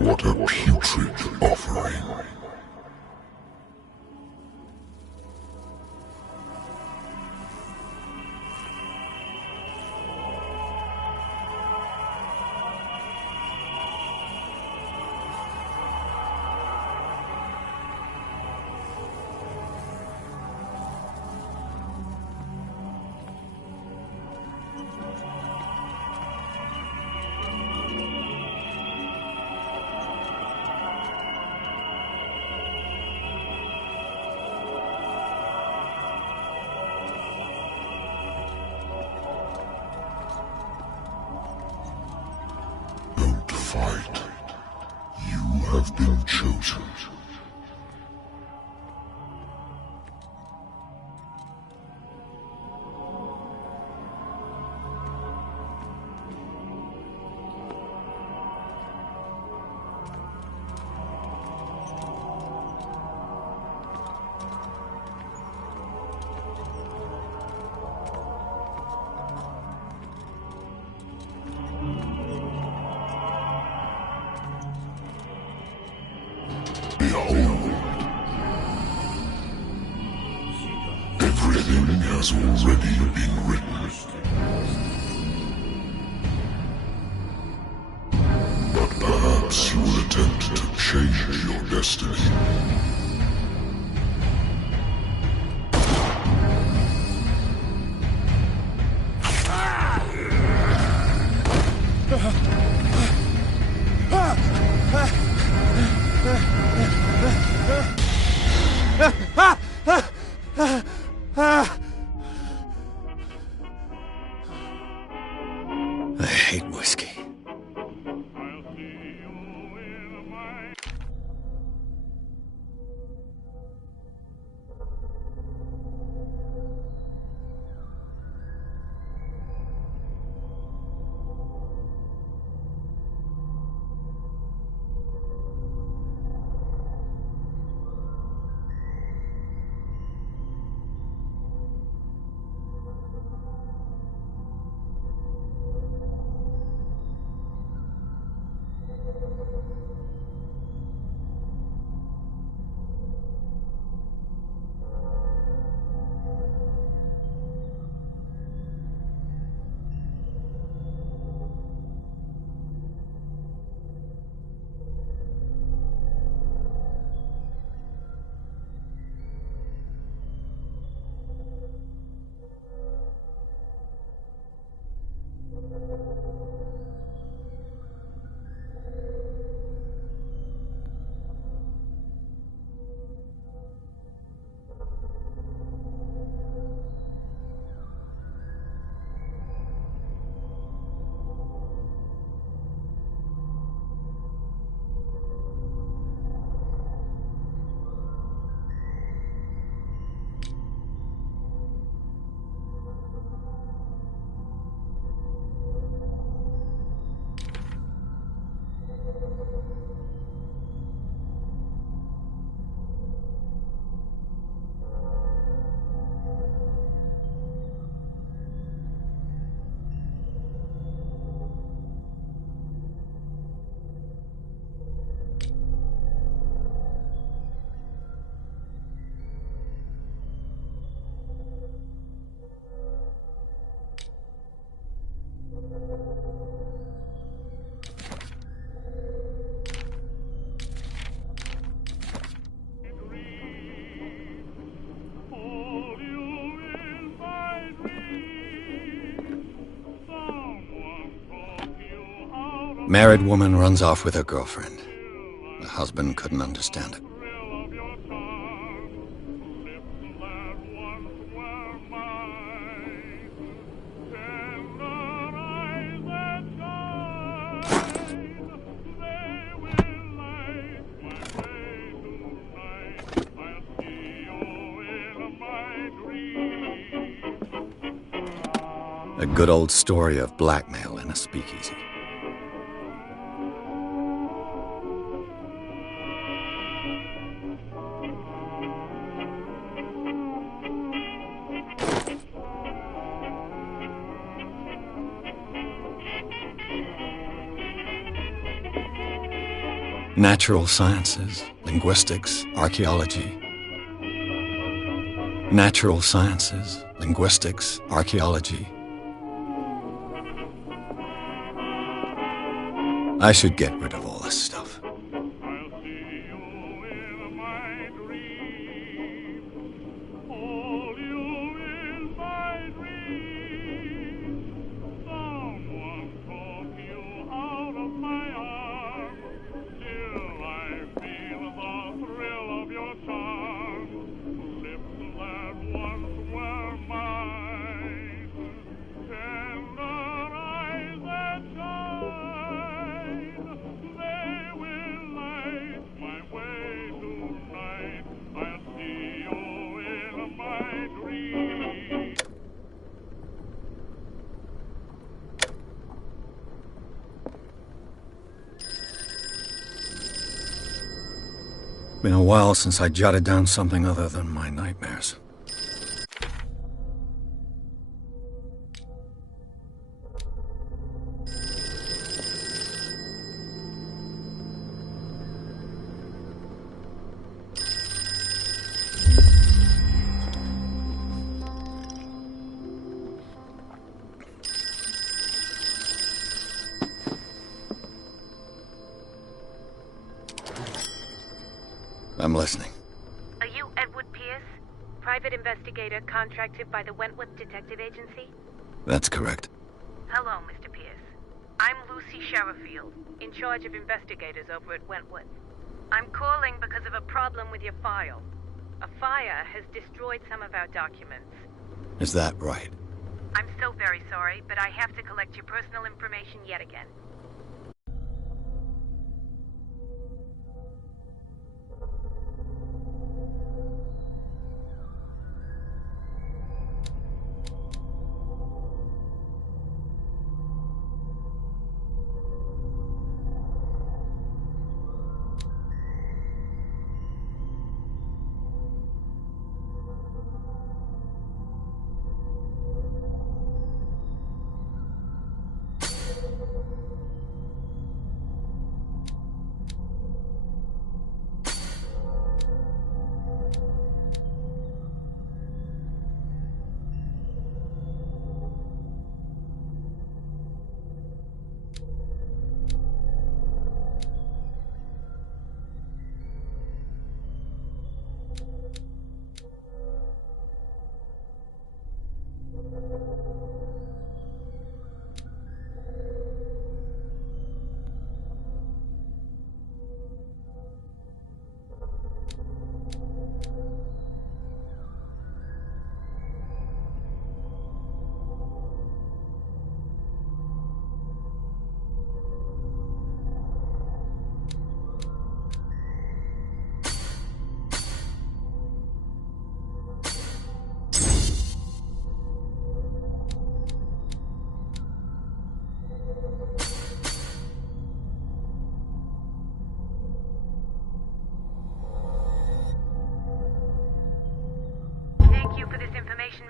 What a putrid offering. Fight. You have been chosen. Everything has already been written. But perhaps you will attempt to change your destiny. I hate whiskey. Married woman runs off with her girlfriend. The husband couldn't understand it. A good old story of blackmail in a speakeasy. Natural sciences, linguistics, archaeology. Natural sciences, linguistics, archaeology. I should get rid of all this stuff. Been a while since I jotted down something other than my nightmares. I'm listening. Are you Edward Pierce, private investigator contracted by the Wentworth Detective Agency? That's correct. Hello, Mr. Pierce. I'm Lucy Sherrifield, in charge of investigators over at Wentworth. I'm calling because of a problem with your file. A fire has destroyed some of our documents. Is that right? I'm so very sorry, but I have to collect your personal information yet again.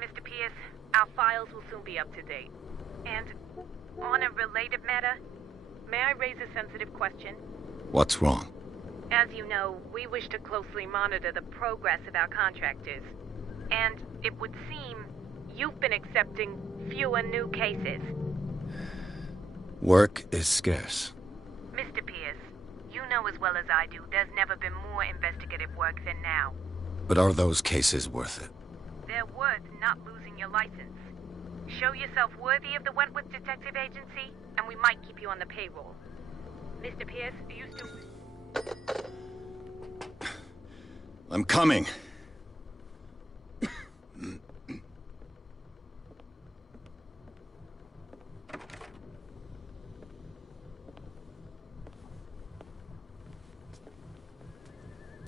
Mr. Pierce, our files will soon be up to date. And on a related matter, may I raise a sensitive question? What's wrong? As you know, we wish to closely monitor the progress of our contractors. And it would seem you've been accepting fewer new cases. Work is scarce. Mr. Pierce, you know as well as I do there's never been more investigative work than now. But are those cases worth it? They're worth not losing your license. Show yourself worthy of the Wentworth Detective Agency, and we might keep you on the payroll. Mr. Pierce, do you still... I'm coming.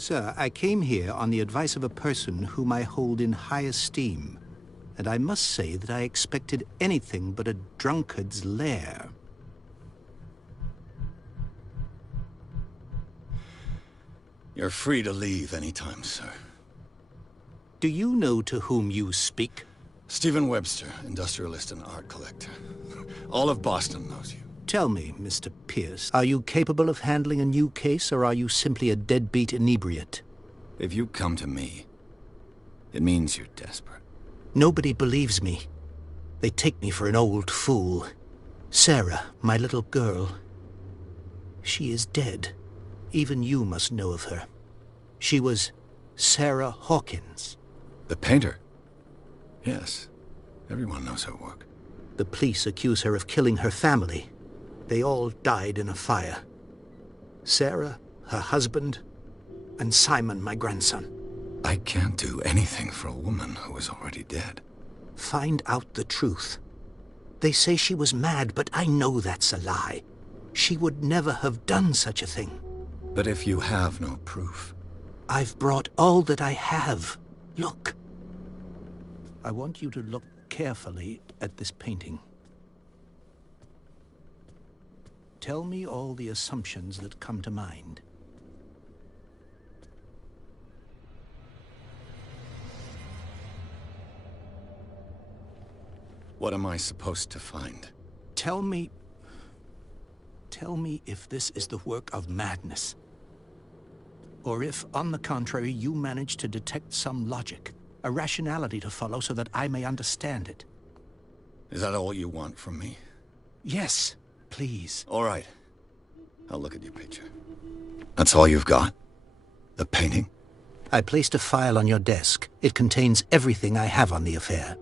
Sir, I came here on the advice of a person whom I hold in high esteem, and I must say that I expected anything but a drunkard's lair. You're free to leave anytime, sir. Do you know to whom you speak? Stephen Webster, industrialist and art collector. All of Boston knows you. Tell me, Mr. Pierce, are you capable of handling a new case, or are you simply a deadbeat inebriate? If you come to me, it means you're desperate. Nobody believes me. They take me for an old fool. Sarah, my little girl, she is dead. Even you must know of her. She was Sarah Hawkins. The painter? Yes. Everyone knows her work. The police accuse her of killing her family. They all died in a fire. Sarah, her husband, and Simon, my grandson. I can't do anything for a woman who is already dead. Find out the truth. They say she was mad, but I know that's a lie. She would never have done such a thing. But if you have no proof... I've brought all that I have. Look. I want you to look carefully at this painting. Tell me all the assumptions that come to mind. What am I supposed to find? Tell me if this is the work of madness. Or if, on the contrary, you manage to detect some logic, a rationality to follow so that I may understand it. Is that all you want from me? Yes, please. All right. I'll look at your picture. That's all you've got? The painting? I placed a file on your desk. It contains everything I have on the affair.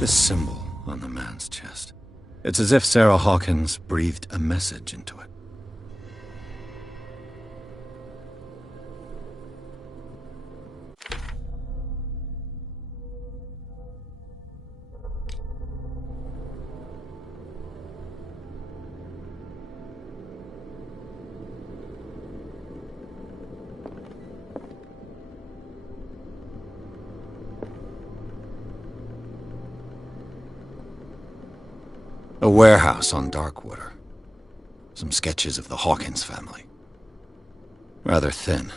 This symbol on the man's chest. It's as if Sarah Hawkins breathed a message into it. A warehouse on Darkwater. Some sketches of the Hawkins family. Rather thin.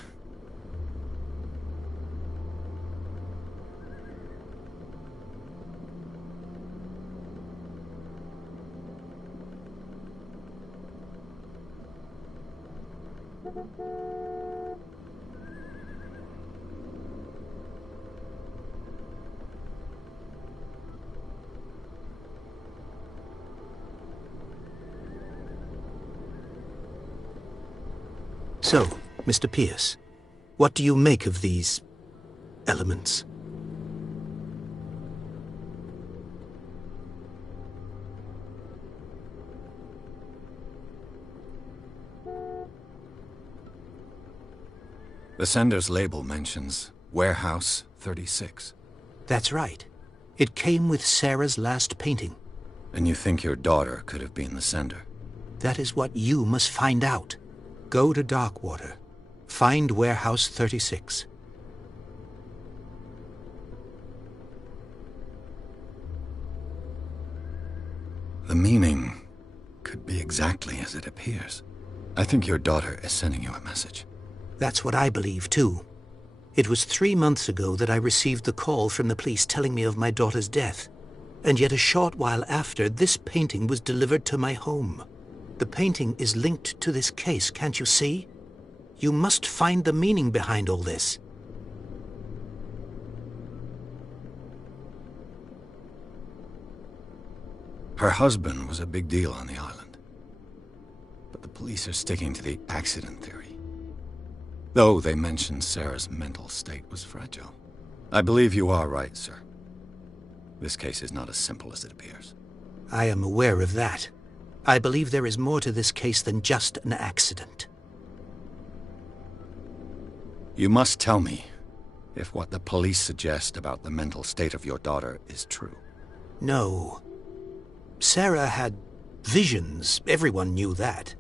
So, Mr. Pierce, what do you make of these elements? The sender's label mentions Warehouse 36. That's right. It came with Sarah's last painting. And you think your daughter could have been the sender? That is what you must find out. Go to Darkwater. Find Warehouse 36. The meaning could be exactly as it appears. I think your daughter is sending you a message. That's what I believe, too. It was 3 months ago that I received the call from the police telling me of my daughter's death. And yet a short while after, this painting was delivered to my home. The painting is linked to this case, can't you see? You must find the meaning behind all this. Her husband was a big deal on the island. But the police are sticking to the accident theory. Though they mentioned Sarah's mental state was fragile. I believe you are right, sir. This case is not as simple as it appears. I am aware of that. I believe there is more to this case than just an accident. You must tell me if what the police suggest about the mental state of your daughter is true. No. Sarah had visions. Everyone knew that.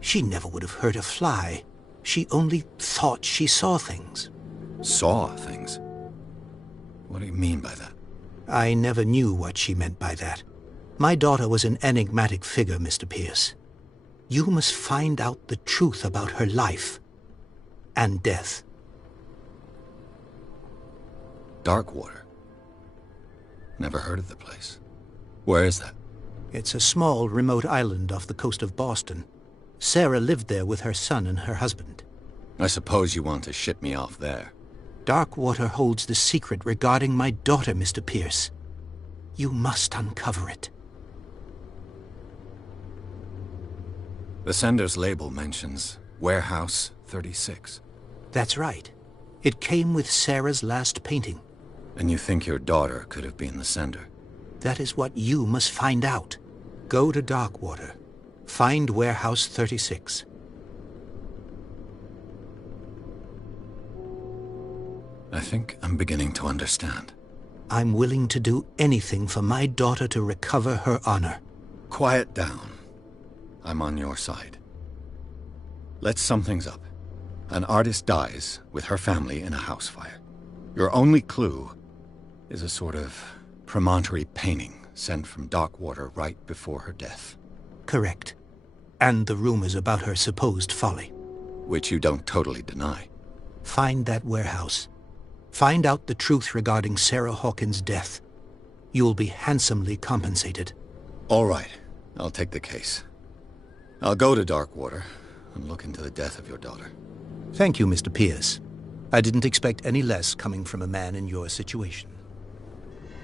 She never would have hurt a fly. She only thought she saw things. Saw things? What do you mean by that? I never knew what she meant by that. My daughter was an enigmatic figure, Mr. Pierce. You must find out the truth about her life and death. Darkwater? Never heard of the place. Where is that? It's a small, remote island off the coast of Boston. Sarah lived there with her son and her husband. I suppose you want to ship me off there. Darkwater holds the secret regarding my daughter, Mr. Pierce. You must uncover it. The sender's label mentions Warehouse 36. That's right. It came with Sarah's last painting. And you think your daughter could have been the sender? That is what you must find out. Go to Darkwater. Find Warehouse 36. I think I'm beginning to understand. I'm willing to do anything for my daughter to recover her honor. Quiet down. I'm on your side. Let's sum things up. An artist dies with her family in a house fire. Your only clue is a sort of premonitory painting sent from Darkwater right before her death. Correct. And the rumors about her supposed folly. Which you don't totally deny. Find that warehouse. Find out the truth regarding Sarah Hawkins' death. You'll be handsomely compensated. All right. I'll take the case. I'll go to Darkwater and look into the death of your daughter. Thank you, Mr. Pierce. I didn't expect any less coming from a man in your situation.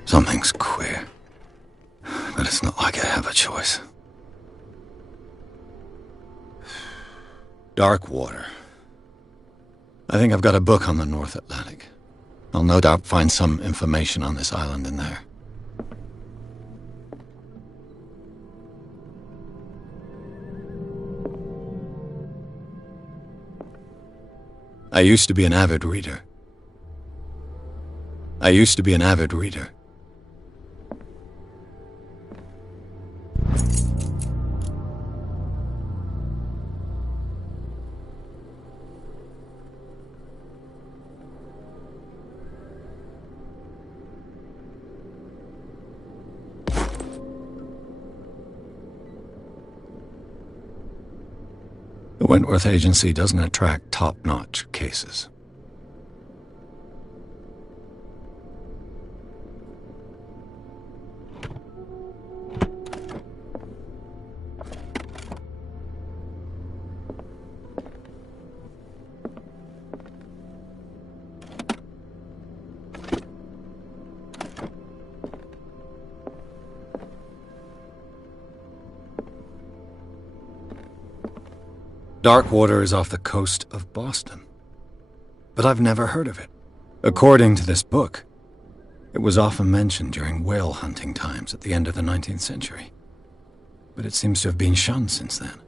Something's queer. But it's not like I have a choice. Darkwater. I think I've got a book on the North Atlantic. I'll no doubt find some information on this island in there. I used to be an avid reader. I used to be an avid reader. The Wentworth Agency doesn't attract top-notch cases. Darkwater is off the coast of Boston, but I've never heard of it. According to this book, it was often mentioned during whale hunting times at the end of the 19th century, but it seems to have been shunned since then.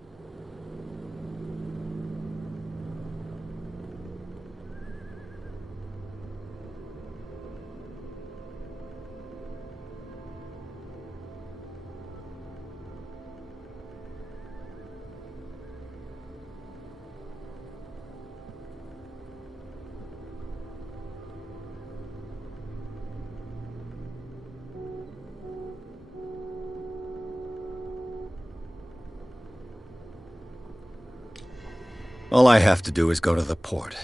All I have to do is go to the port.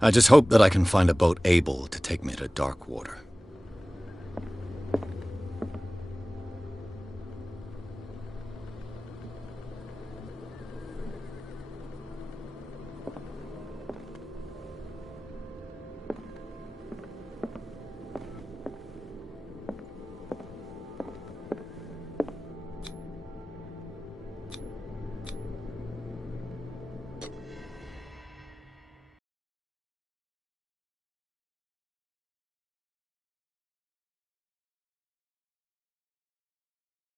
I just hope that I can find a boat able to take me to Darkwater.